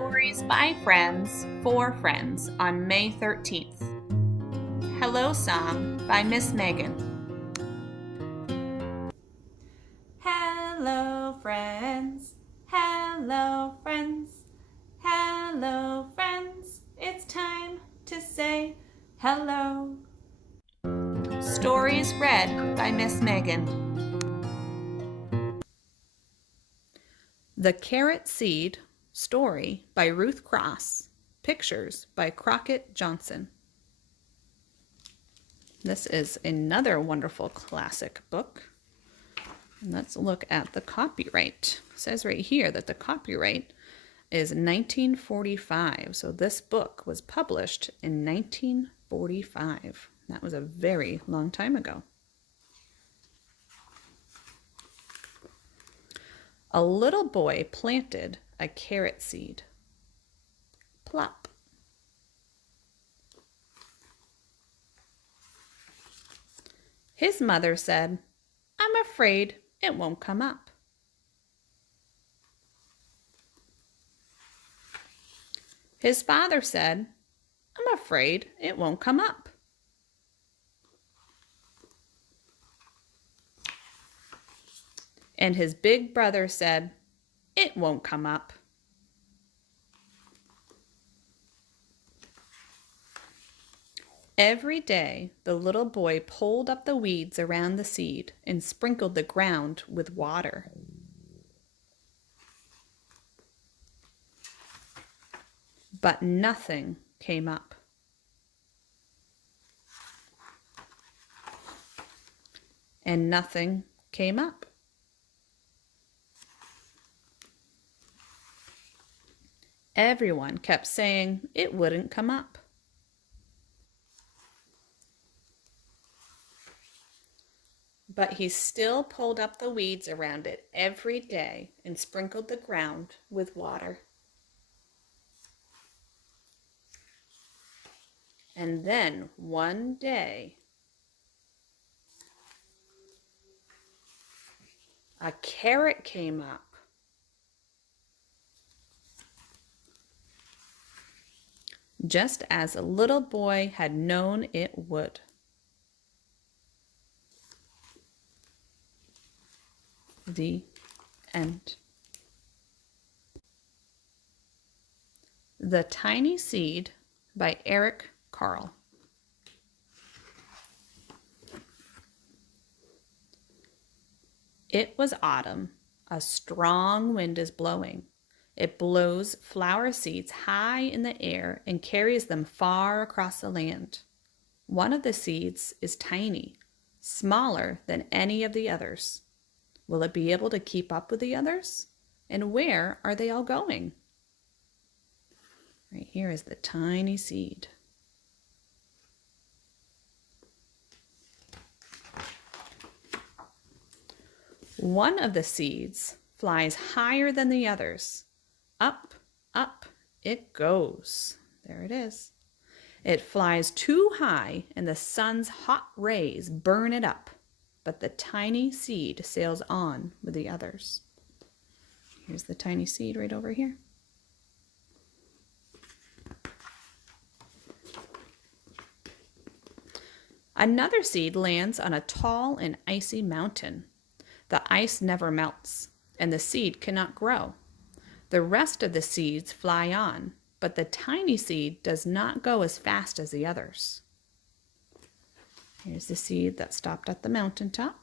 Stories by Friends for Friends on May 13th. Hello Song by Miss Megan. Hello friends, hello friends, hello friends, it's time to say hello. Stories read by Miss Megan. The Carrot Seed story by Ruth Cross. Pictures by Crockett Johnson. This is another wonderful classic book. And let's look at the copyright. It says right here that the copyright is 1945. So this book was published in 1945. That was a very long time ago. A little boy planted a carrot seed. Plop. His mother said, "I'm afraid it won't come up." His father said, "I'm afraid it won't come up." And his big brother said, "It won't come up." Every day, the little boy pulled up the weeds around the seed and sprinkled the ground with water. But nothing came up. And nothing came up. Everyone kept saying it wouldn't come up. But he still pulled up the weeds around it every day and sprinkled the ground with water. And then one day, a carrot came up. Just as a little boy had known it would. The end. The Tiny Seed by Eric Carle. It was autumn. A strong wind is blowing. It blows flower seeds high in the air and carries them far across the land. One of the seeds is tiny, smaller than any of the others. Will it be able to keep up with the others? And where are they all going? Right here is the tiny seed. One of the seeds flies higher than the others. Up, up it goes. There it is. It flies too high and the sun's hot rays burn it up, but the tiny seed sails on with the others. Here's the tiny seed right over here. Another seed lands on a tall and icy mountain. The ice never melts, and the seed cannot grow. The rest of the seeds fly on, but the tiny seed does not go as fast as the others. Here's the seed that stopped at the mountaintop,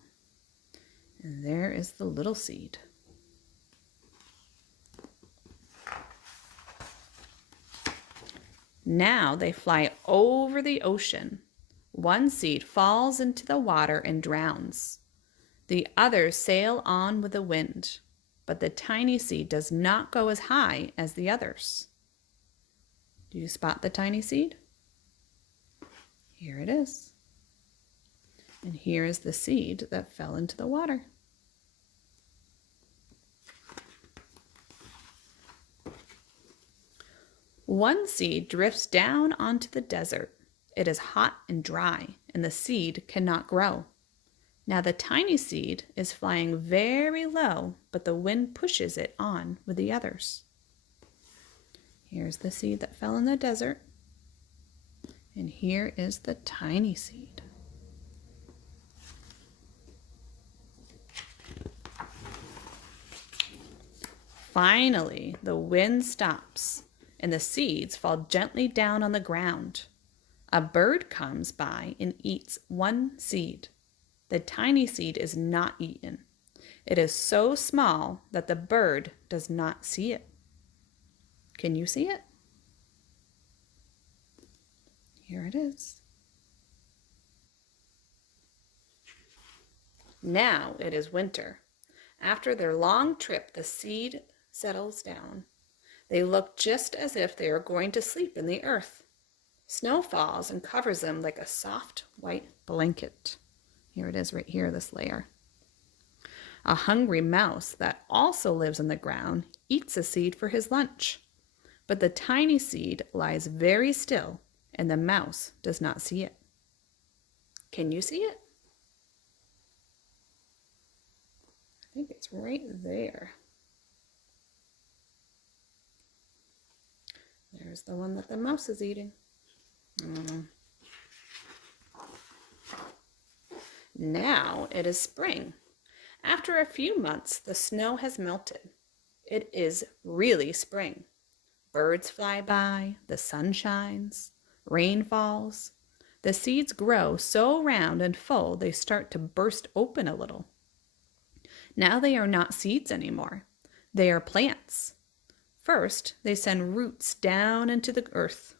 and there is the little seed. Now they fly over the ocean. One seed falls into the water and drowns. The others sail on with the wind, but the tiny seed does not go as high as the others. Do you spot the tiny seed? Here it is. And here is the seed that fell into the water. One seed drifts down onto the desert. It is hot and dry, and the seed cannot grow. Now the tiny seed is flying very low, but the wind pushes it on with the others. Here's the seed that fell in the desert. And here is the tiny seed. Finally, the wind stops and the seeds fall gently down on the ground. A bird comes by and eats one seed. The tiny seed is not eaten. It is so small that the bird does not see it. Can you see it? Here it is. Now it is winter. After their long trip, the seed settles down. They look just as if they are going to sleep in the earth. Snow falls and covers them like a soft white blanket. Here it is right here, this layer. A hungry mouse that also lives in the ground eats a seed for his lunch. But the tiny seed lies very still and the mouse does not see it. Can you see it? I think it's right there. There's the one that the mouse is eating. Now it is spring. After a few months, the snow has melted. It is really spring. Birds fly by, the sun shines, rain falls. The seeds grow so round and full they start to burst open a little. Now they are not seeds anymore. They are plants. First, they send roots down into the earth.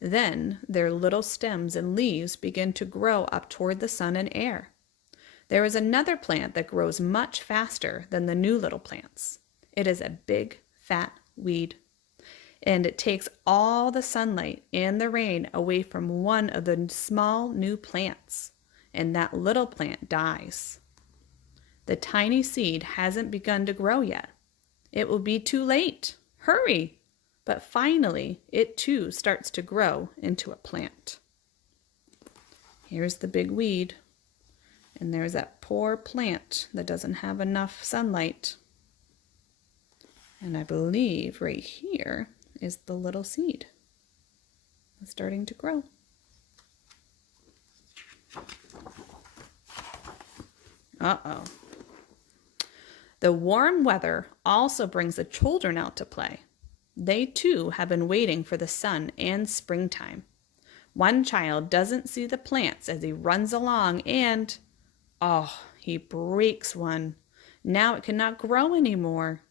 Then their little stems and leaves begin to grow up toward the sun and air. There is another plant that grows much faster than the new little plants. It is a big, fat weed, and it takes all the sunlight and the rain away from one of the small new plants, and that little plant dies. The tiny seed hasn't begun to grow yet. It will be too late. Hurry! But finally, it too starts to grow into a plant. Here's the big weed. And there's that poor plant that doesn't have enough sunlight. And I believe right here is the little seed. It's starting to grow. Uh-oh. The warm weather also brings the children out to play. They too have been waiting for the sun and springtime. One child doesn't see the plants as he runs along and, he breaks one. Now it cannot grow anymore.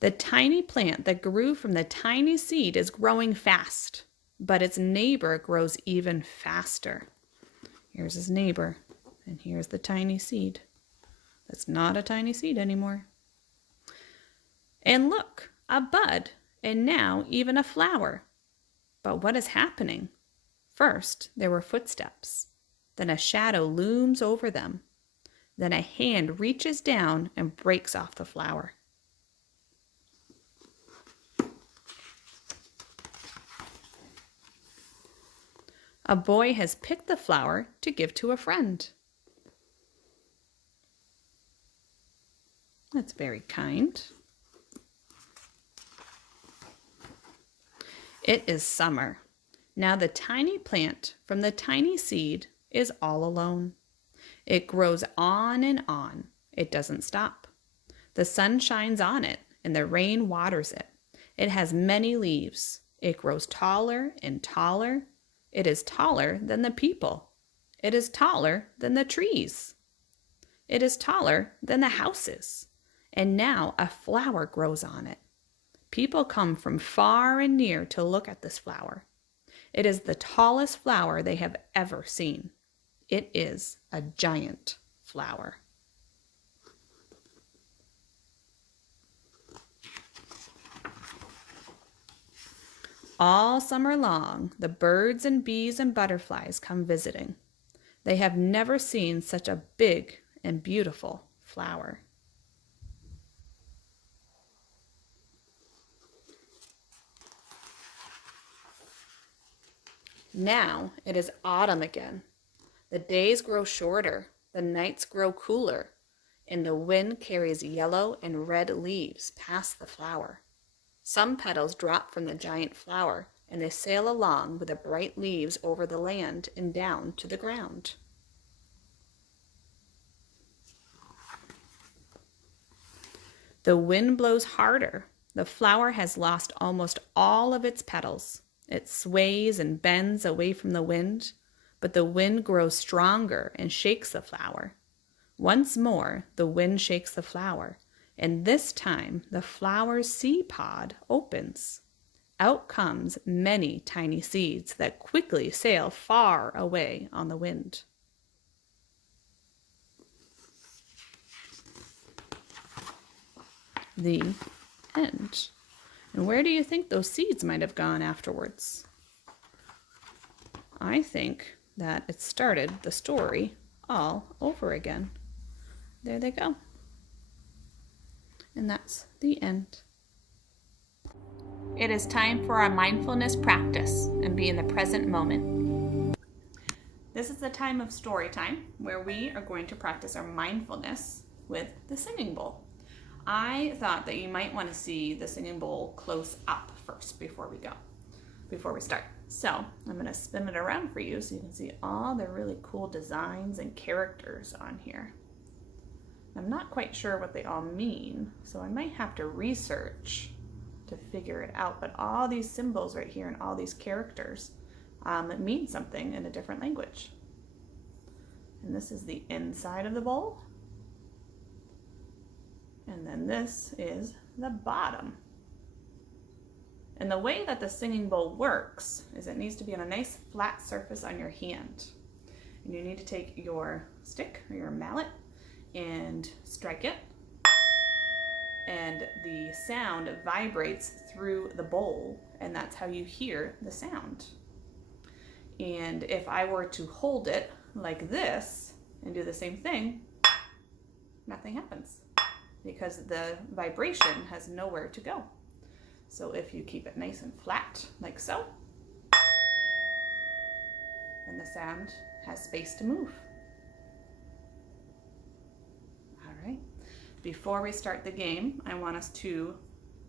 The tiny plant that grew from the tiny seed is growing fast, but its neighbor grows even faster. Here's his neighbor, and here's the tiny seed. That's not a tiny seed anymore. And look, a bud, and now even a flower. But what is happening? First, there were footsteps. Then a shadow looms over them. Then a hand reaches down and breaks off the flower. A boy has picked the flower to give to a friend. That's very kind. It is summer. Now the tiny plant from the tiny seed is all alone. It grows on and on. It doesn't stop. The sun shines on it and the rain waters it. It has many leaves. It grows taller and taller. It is taller than the people. It is taller than the trees. It is taller than the houses. And now a flower grows on it. People come from far and near to look at this flower. It is the tallest flower they have ever seen. It is a giant flower. All summer long, the birds and bees and butterflies come visiting. They have never seen such a big and beautiful flower. Now it is autumn again. The days grow shorter, the nights grow cooler. and the wind carries yellow and red leaves past the flower. Some petals drop from the giant flower, and they sail along with the bright leaves over the land and down to the ground. The wind blows harder. The flower has lost almost all of its petals. It sways and bends away from the wind, but the wind grows stronger and shakes the flower. Once more, the wind shakes the flower, and this time the flower's seed pod opens. Out comes many tiny seeds that quickly sail far away on the wind. The end. And where do you think those seeds might have gone afterwards? I think that it started the story all over again. There they go. And that's the end. It is time for our mindfulness practice and be in the present moment. This is the time of story time where we are going to practice our mindfulness with the singing bowl. I thought that you might want to see the singing bowl close up first before we start. So I'm going to spin it around for you so you can see all the really cool designs and characters on here. I'm not quite sure what they all mean, so I might have to research to figure it out, but all these symbols right here and all these characters mean something in a different language. And this is the inside of the bowl. And then this is the bottom. And the way that the singing bowl works is it needs to be on a nice flat surface on your hand. And you need to take your stick or your mallet and strike it. And the sound vibrates through the bowl, and that's how you hear the sound. And if I were to hold it like this and do the same thing, nothing happens because the vibration has nowhere to go. So if you keep it nice and flat, like so, then the sound has space to move. All right. Before we start the game, I want us to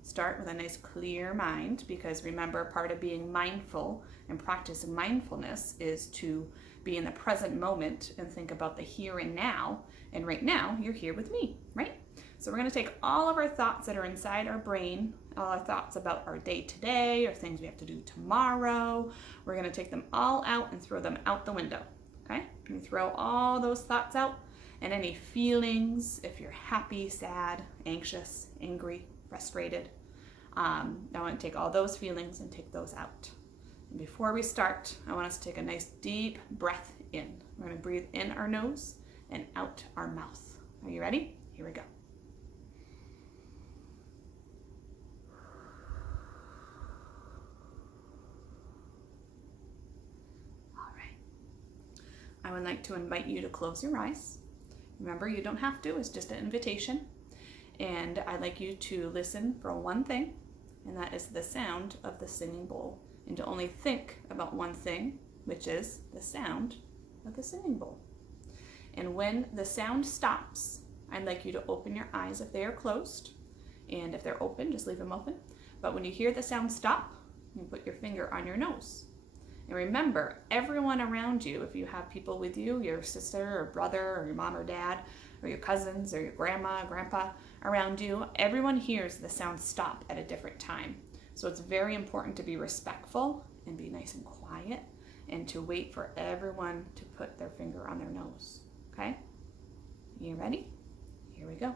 start with a nice clear mind, because remember, part of being mindful and practicing mindfulness is to be in the present moment and think about the here and now. And right now, you're here with me, right? So we're going to take all of our thoughts that are inside our brain, all our thoughts about our day today or things we have to do tomorrow. We're going to take them all out and throw them out the window, okay? You throw all those thoughts out and any feelings, if you're happy, sad, anxious, angry, frustrated. I want to take all those feelings and take those out. And before we start, I want us to take a nice deep breath in. We're going to breathe in our nose and out our mouth. Are you ready? Here we go. I would like to invite you to close your eyes. Remember, you don't have to, it's just an invitation. And I'd like you to listen for one thing, and that is the sound of the singing bowl. And to only think about one thing, which is the sound of the singing bowl. And when the sound stops, I'd like you to open your eyes if they are closed. And if they're open, just leave them open. But when you hear the sound stop, you put your finger on your nose. And remember, everyone around you, if you have people with you, your sister or brother or your mom or dad or your cousins or your grandma, grandpa around you, everyone hears the sound stop at a different time. So it's very important to be respectful and be nice and quiet and to wait for everyone to put their finger on their nose. Okay? You ready? Here we go.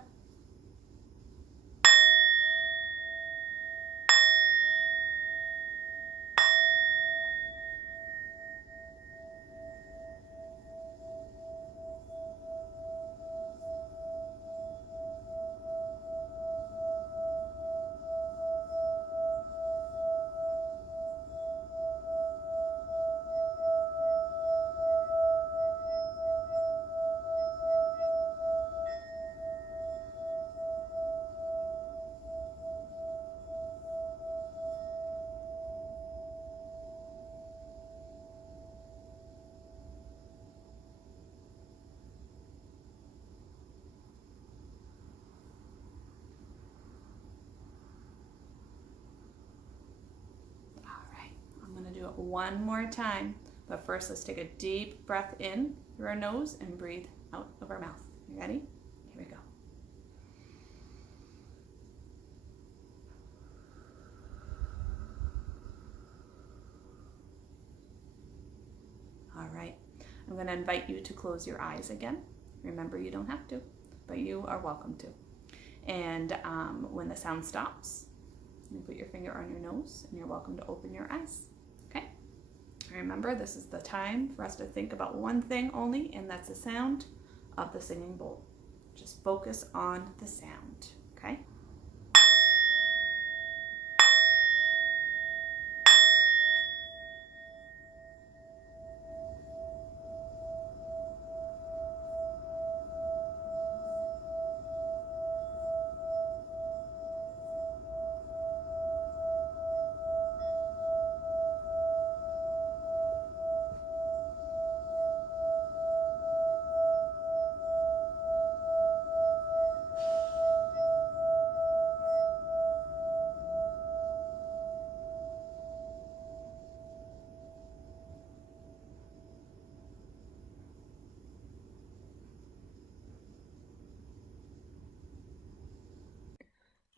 one more time. But first, let's take a deep breath in through our nose and breathe out of our mouth. You ready? Here we go. All right. I'm going to invite you to close your eyes again. Remember, you don't have to, but you are welcome to. And when the sound stops, you put your finger on your nose and you're welcome to open your eyes. Okay? Remember, this is the time for us to think about one thing only, and that's the sound of the singing bowl. Just focus on the sound. Okay?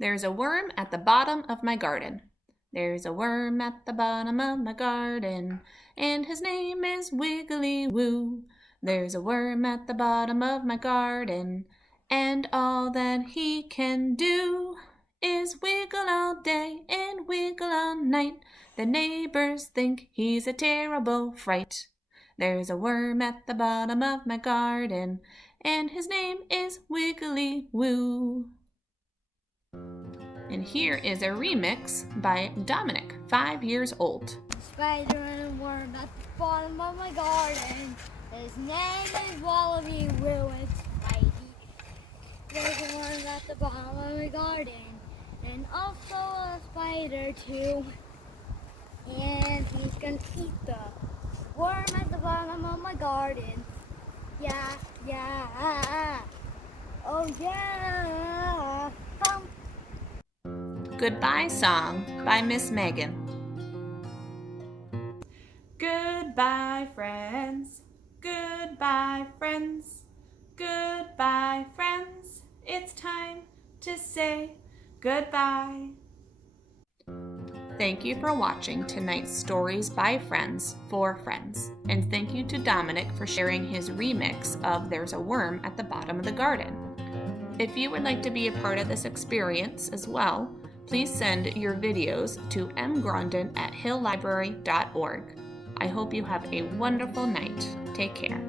There's a worm at the bottom of my garden. There's a worm at the bottom of my garden, and his name is Wiggly Woo. There's a worm at the bottom of my garden, and all that he can do is wiggle all day and wiggle all night. The neighbors think he's a terrible fright. There's a worm at the bottom of my garden, and his name is Wiggly Woo. And here is a remix by Dominic, 5 years old. Spider and a worm at the bottom of my garden. His name is Wallaby Woo and Spidey. There's a worm at the bottom of my garden, and also a spider too. And he's gonna eat the worm at the bottom of my garden. Yeah, yeah. Oh yeah. Goodbye Song by Miss Megan. Goodbye friends, goodbye friends, goodbye friends. It's time to say goodbye. Thank you for watching tonight's Stories by Friends for Friends. And thank you to Dominic for sharing his remix of There's a Worm at the Bottom of the Garden. If you would like to be a part of this experience as well, please send your videos to mgrondin@hilllibrary.org. I hope you have a wonderful night. Take care.